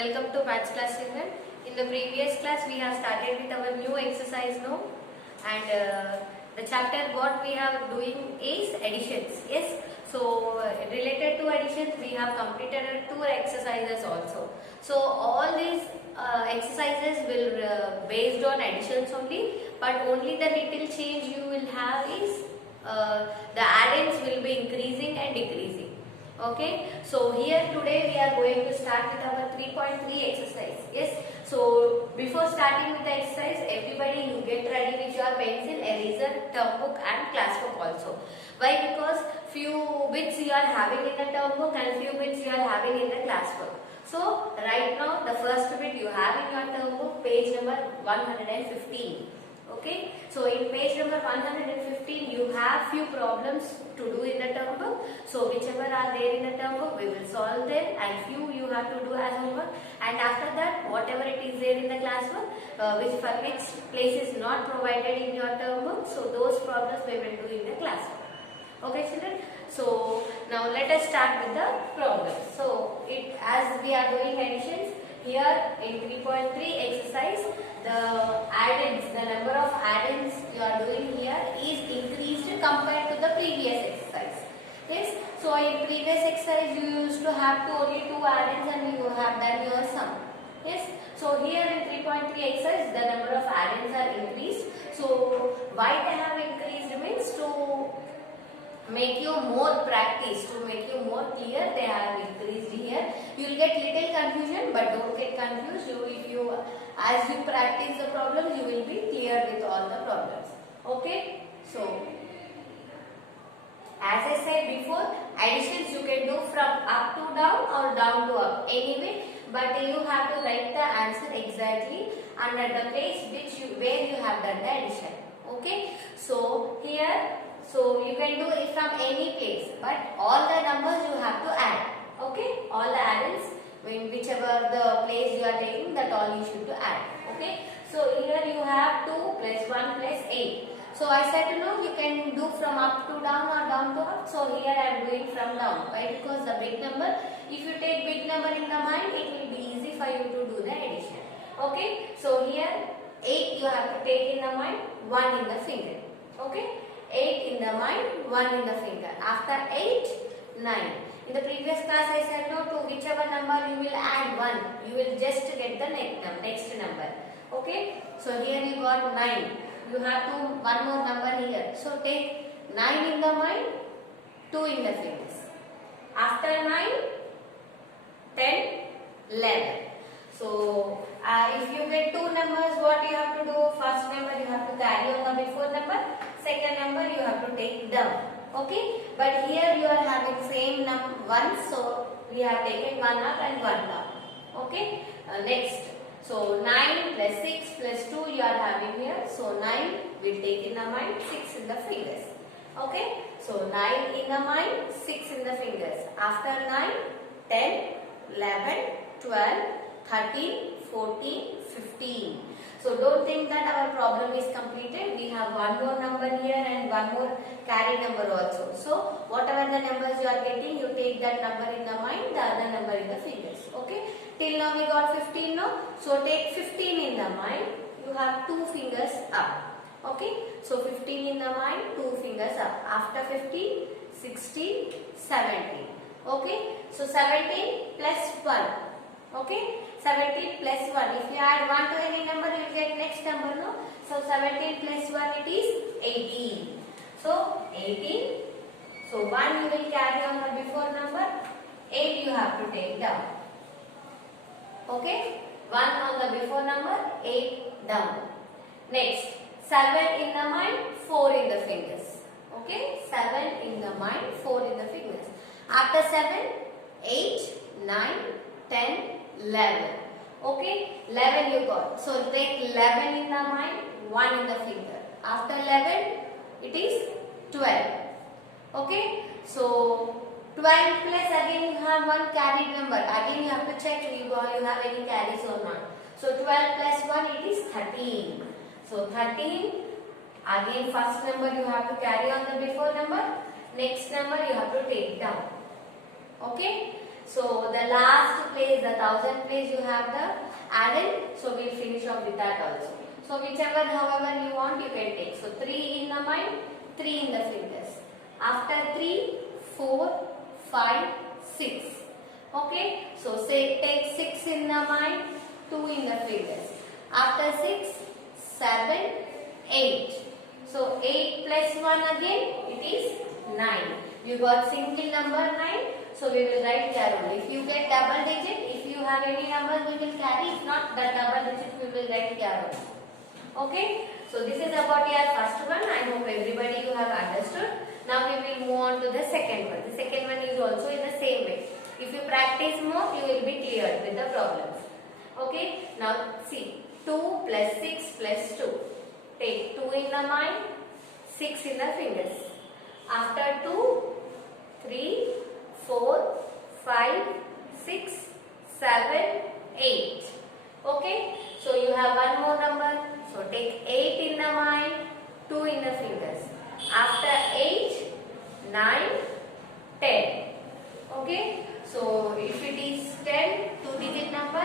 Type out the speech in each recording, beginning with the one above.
Welcome to Maths class children. In the previous class we have started with our new exercise now, and the chapter what we are doing is additions. Yes, so related to additions we have completed two exercises also. So all these exercises will based on additions only, but only the little change you will have is the add-ins will be increasing and decreasing. Okay, so here today we are going to start with our 3.3 exercise. Yes, so before starting with the exercise, everybody you get ready with your pencil, eraser, term book and class book also. Why? Because few bits you are having in the term book and few bits you are having in the class book. So right now the first bit you have in your term book, page number 115. Okay, so in page number 115 you have few problems to do in the term book. So whichever are there in the term book we will solve them, and few you have to do as homework, and after that whatever it is there in the class book which for next place is not provided in your term book, so those problems we will do in the class book. Okay children, so now let us start with the problem. So as we are doing additions, here in 3.3 exercise, the add-ins, the number of add-ins you are doing here is increased compared to the previous exercise. Yes, so in previous exercise you used to have to only 2 add-ins and you have done your sum. Yes, so here in 3.3 exercise the number of add-ins are increased. So why they have increased means to make you more practice, to make you more clear, they have increased here. You will get little confusion, but don't get confused. As you practice the problems, you will be clear with all the problems. Okay, so as I said before, additions you can do from up to down or down to up anyway, but you have to write the answer exactly under the place where you have done the addition. Okay, so here, so you can do it from any place, but all the numbers you have to add. Okay, all the add-ins, whichever the place you are taking, that all you should to add. Okay, so here you have 2 plus 1 plus 8. So I said you can do from up to down or down to up. So here I am doing from down. Why? Because the big number, if you take big number in the mind, it will be easy for you to do the addition. Okay, so here 8 you have to take in the mind, 1 in the finger. Okay, 8 in the mind, 1 in the finger. After 8, 9. In the previous class I said to whichever number you will add 1, you will just get the next number. Okay, so here you got 9. You have to one more number here. So take 9 in the mind, 2 in the fingers. After 9, 10, 11. So if you get 2 numbers, what you have to do? First number you have to carry on the before number. Second number you have to take down. Okay, but here you are having same 1, so we have taken 1 up and 1 down. Okay, next, so 9 plus 6 plus 2 you are having here, so 9 will take in the mind, 6 in the fingers. Okay, so 9 in the mind, 6 in the fingers. After 9, 10, 11, 12, 13, 14, 15. So don't think that our problem is completed. We have one more number here and one more carry number also. So whatever the numbers you are getting, you take that number in the mind, the other number in the fingers. Okay. Till now we got 15 now. So take 15 in the mind. You have 2 fingers up. Okay. So 15 in the mind, 2 fingers up. After 15, 16, 17. Okay. So 17 plus 1. Okay, 17 plus 1. If you add 1 to any number, you will get next number, no? So 17 plus 1, it is 18. So 18. So 1 you will carry on the before number. 8 you have to take down. Okay, 1 on the before number, 8 down. Next, 7 in the mind, 4 in the fingers. Okay, 7 in the mind, 4 in the fingers. After 7, 8, 9, 10, 11. Okay, 11 you got. So take 11 in the mind, 1 in the finger. After 11, it is 12. Okay, so 12 plus again you have one carried number. Again you have to check you have any carries or not. So 12 plus 1, it is 13. So 13, again first number you have to carry on the before number. Next number you have to take down. Okay. So the last place, the 1000 place, you have the added. So we'll finish off with that also. So whichever, however you want, you can take. So 3 in the mind, 3 in the fingers. After 3, 4, 5, 6. Okay. So say take 6 in the mind, 2 in the fingers. After 6, 7, 8. So 8 plus 1 again, it is 9. You got single number 9. So we will write here only. If you get double digit, if you have any numbers, we will carry. If not, the double digit we will write here only. Okay. So this is about your first one. I hope everybody you have understood. Now we will move on to the second one. The second one is also in the same way. If you practice more, you will be cleared with the problems. Okay. Now see, 2 plus 6 plus 2. Take 2 in the mind, 6 in the fingers. After 2, 3, 4, 5, 6, 7, 8. Okay. So you have one more number. So take 8 in the mind, 2 in the fingers. After 8, 9, 10. Okay. So if it is 10, 2-digit number,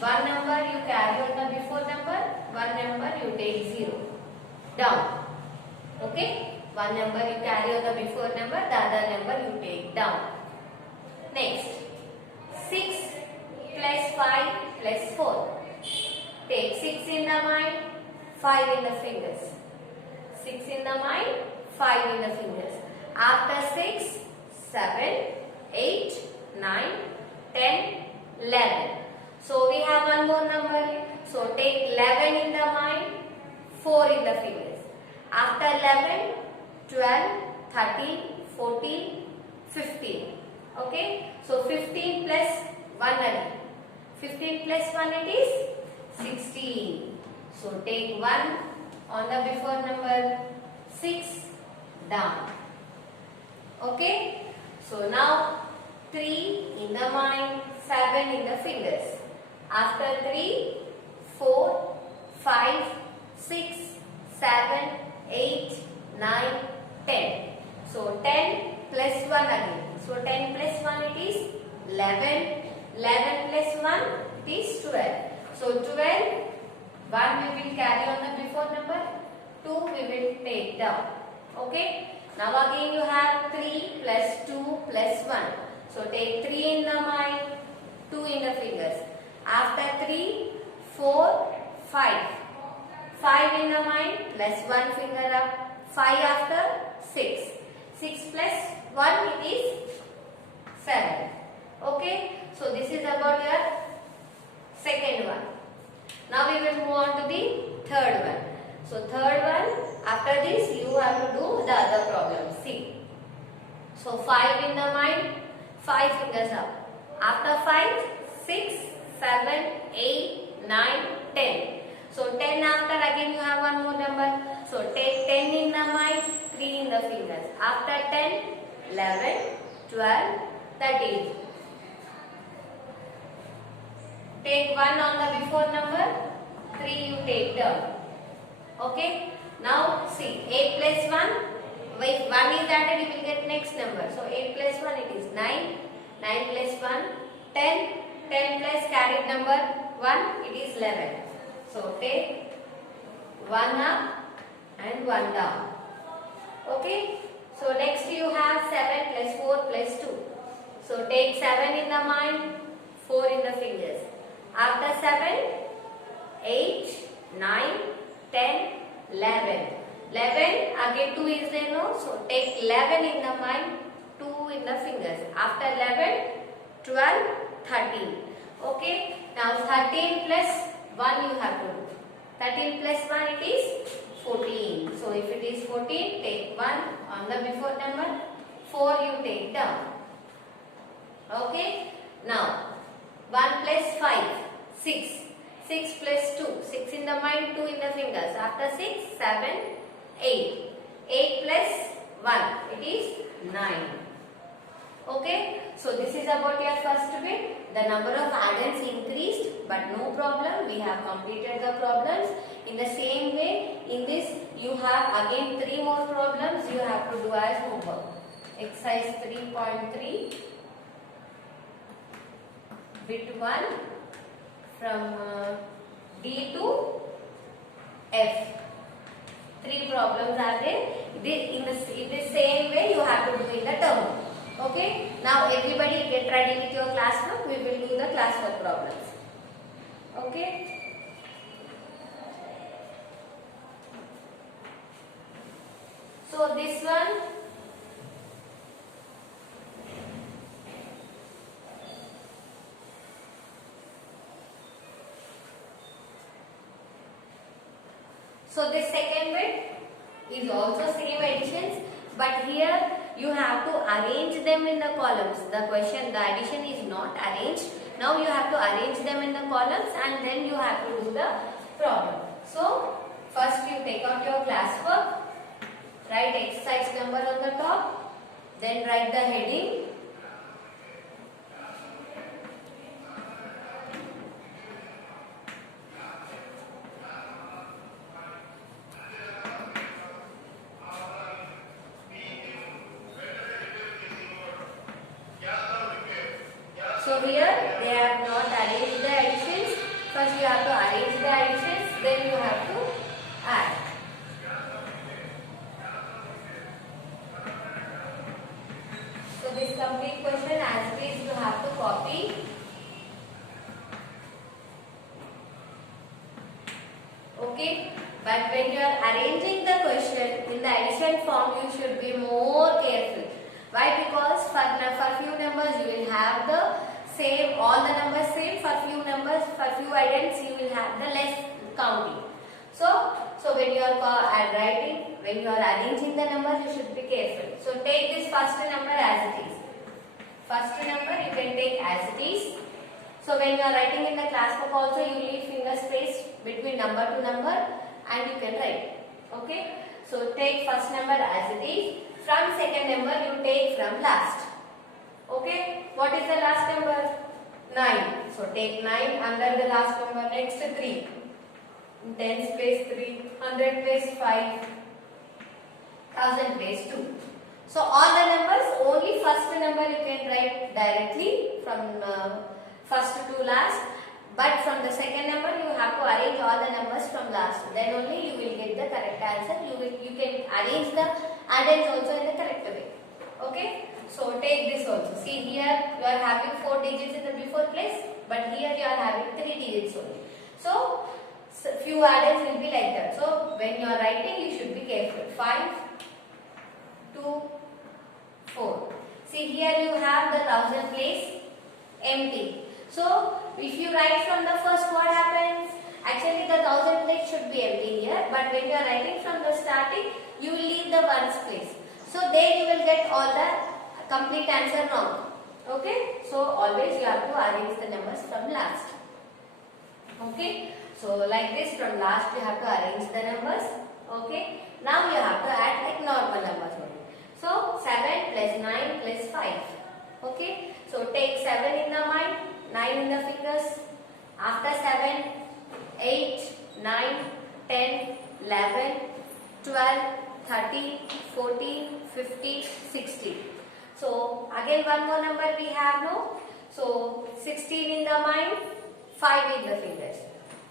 one number you carry on the before number, one number you take 0. Down. Okay. One number you carry on the before number, the other number you take down. Next. 6 plus 5 plus 4. Take 6 in the mind, 5 in the fingers. 6 in the mind, 5 in the fingers. After 6, 7, 8, 9, 10, 11. So we have one more number. So take 11 in the mind, 4 in the fingers. After 11, 12, 13, 14, 15. Okay. So 15 plus 1 again. 15 plus 1 it is 16. So take 1 on the before number, 6 down. Okay. So now 3 in the mind, 7 in the fingers. After 3, 4, 5, 6, 7, 8, 9, 10. So 10 plus 1 again. So 10 plus 1 it is 11. 11 plus 1 it is 12. So 12, 1 we will carry on the before number, 2 we will take down. Okay. Now again you have 3 plus 2 plus 1. So take 3 in the mind, 2 in the fingers. After 3, 4, 5. 5 in the mind plus 1 finger up. 5 after 6. 6 plus 1 it is 7. Okay. So this is about your second one. Now we will move on to the third one. So third one, after this you have to do the other problem. See. So 5 in the mind, 5 fingers up. After 5, 6, 7, 8, 9, 10. So 10 after again you have one more number. So take 10 in the mind, 3 in the fingers. After 10, 11, 12, 13. Take 1 on the before number, 3 you take down. Okay. Now see, 8 plus 1. If 1 is added, you will get next number. So 8 plus 1 it is 9. 9 plus 1, 10. 10 plus carried number 1, it is 11. So take 1 up and 1 down. Okay. So next you have 7 plus 4 plus 2. So take 7 in the mind, 4 in the fingers. After 7, 8, 9, 10, 11. 11, again 2 is there, no? So take 11 in the mind, 2 in the fingers. After 11, 12, 13. Okay. Now 13 plus 1 you have to do. 13 plus 1 it is 14. So if it is 14, take 1 on the before number, 4 you take down. Okay. Now 1 plus 5, 6. 6 plus 2, 6 in the mind, 2 in the fingers. After 6, 7, 8. 8 plus 1, it is 9. Okay. So this is about your first bit. The number of addends increased, but no problem. We have completed the problems. In the same way, in this you have again 3 more problems you have to do as homework. Exercise 3.3. bit 1 from D to F. 3 problems are there. In the same way you have to do in the term. Okay. Now everybody get ready with your classwork. We will do the classwork problems. Okay. So this one. So this second bit is also same additions, but here you have to arrange them in the columns. The addition is not arranged. Now you have to arrange them in the columns and then you have to do the problem. So first you take out your classwork, write exercise number on the top, then write the heading. So here they have not arranged the additions. First you have to arrange the additions, then you have to add. So this complete question as it is you have to copy. Okay, but when you are arranging the question in the addition form, you should be more careful. Why? Because for few numbers you will have the same, all the numbers same. For few numbers, for few idents you will have the less counting. So when you are writing, when you are arranging the numbers, you should be careful. So take this first number as it is. First number you can take as it is. So when you are writing in the classbook also, you leave finger space between number to number and you can write. Okay. So take first number as it is. From second number you take from last. Okay. What is the last number? 9. So take 9 under the last number. Next 3. In tens place 3. 100 place 5. 1000 place 2. So all the numbers, only first number you can write directly from first to last. But from the second number you have to arrange all the numbers from last. Then only you will get the correct answer. You can arrange the addends also in the correct way. Okay. So take this also. See here you are having 4 digits in the before place, but here you are having 3 digits only. So few addends will be like that. So when you are writing, you should be careful. 5, 2, 4. See here you have the 1000 place empty. So if you write from the first, what happens? Actually the 1000 place should be empty here, but when you are writing from the starting, you will leave the ones place. So there you will get all the complete answer wrong. Okay. So always you have to arrange the numbers from last. Okay. So like this, from last you have to arrange the numbers. Okay. Now you have to add like normal numbers only. So 7 plus 9 plus 5. Okay. So take 7 in the mind, 9 in the fingers. After 7, 8, 9, 10, 11, 12, 13, 14, 15, 16. So again one more number we have, no? So 16 in the mind, 5 in the fingers.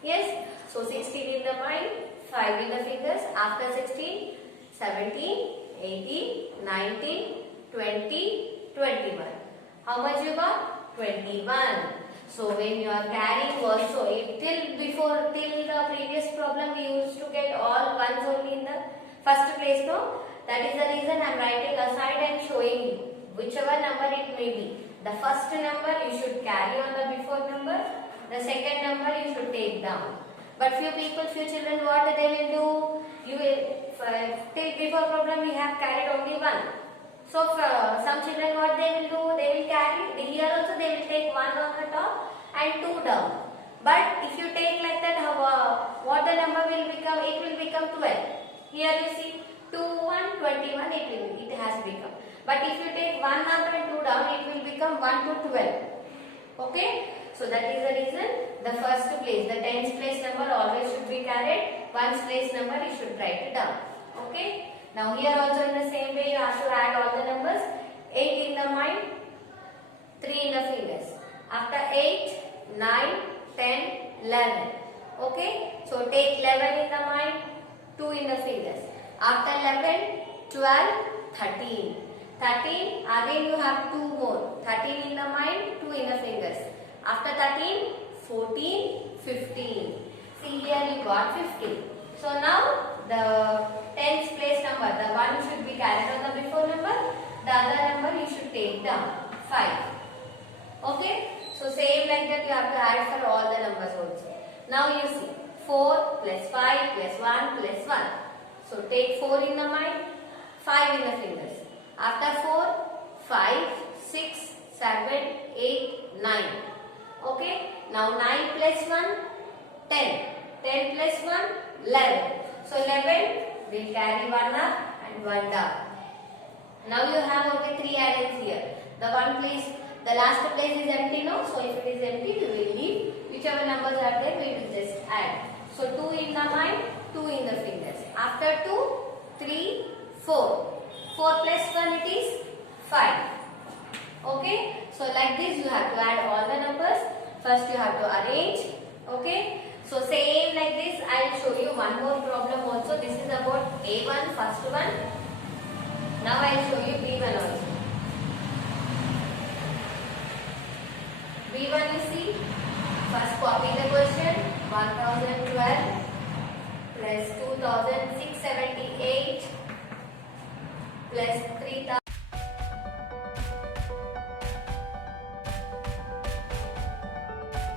Yes. So 16 in the mind, 5 in the fingers. After 16, 17, 18, 19, 20, 21. How much you got? 21. So when you are carrying also, till the previous problem we used to get all ones only in the first place, no? That is the reason I am writing aside and showing you. Whichever number it may be. The first number you should carry on the before number. The second number you should take down. But few children, what they will do? You will, till before problem we have carried only one. So for some children what they will do? They will carry, here also they will take 1 on the top and 2 down. But if you take like that, what the number will become? It will become 12. Here you see 2, 1, 21 it has become. But if you take 1 up and 2 down, it will become 1 to 12. Okay? So that is the reason the first place, the tens place number always should be carried. Ones place number you should write it down. Okay? Now here also in the same way you have to add all the numbers. 8 in the mind, 3 in the fingers. After 8, 9, 10, 11. Okay, so take 11 in the mind, 2 in the fingers. After 11, 12, 13. 13, again you have 2 more. 13 in the mind, 2 in the fingers. After 13, 14, 15. See here you got 15. So now the 10th place number, the one should be carried on the before number, the other number you should take down, 5. Okay, so same like that you have to add for all the numbers also. Now you see 4 plus 5 plus 1 plus 1. So take 4 in the mind, 5 in the fingers. After 4, 5, 6, 7, 8, 9. Okay, now 9 plus 1, 10. 10 plus 1, 11. So 11 will carry 1 up and 1 down. Now you have only 3 items here. The one place, the last place is empty now. So if it is empty, we will leave. Whichever numbers are there, we will just add. So 2 in the mind, 2 in the fingers. After 2, 3, 4. 4 plus 1 it is 5. Okay. So like this you have to add all the numbers. First you have to arrange. Okay. So same like this I will show you one more problem also. This is about A1 first one. Now I will show you B1 also. B1 you see. First copy the question. 1012 plus 2678 plus 3000.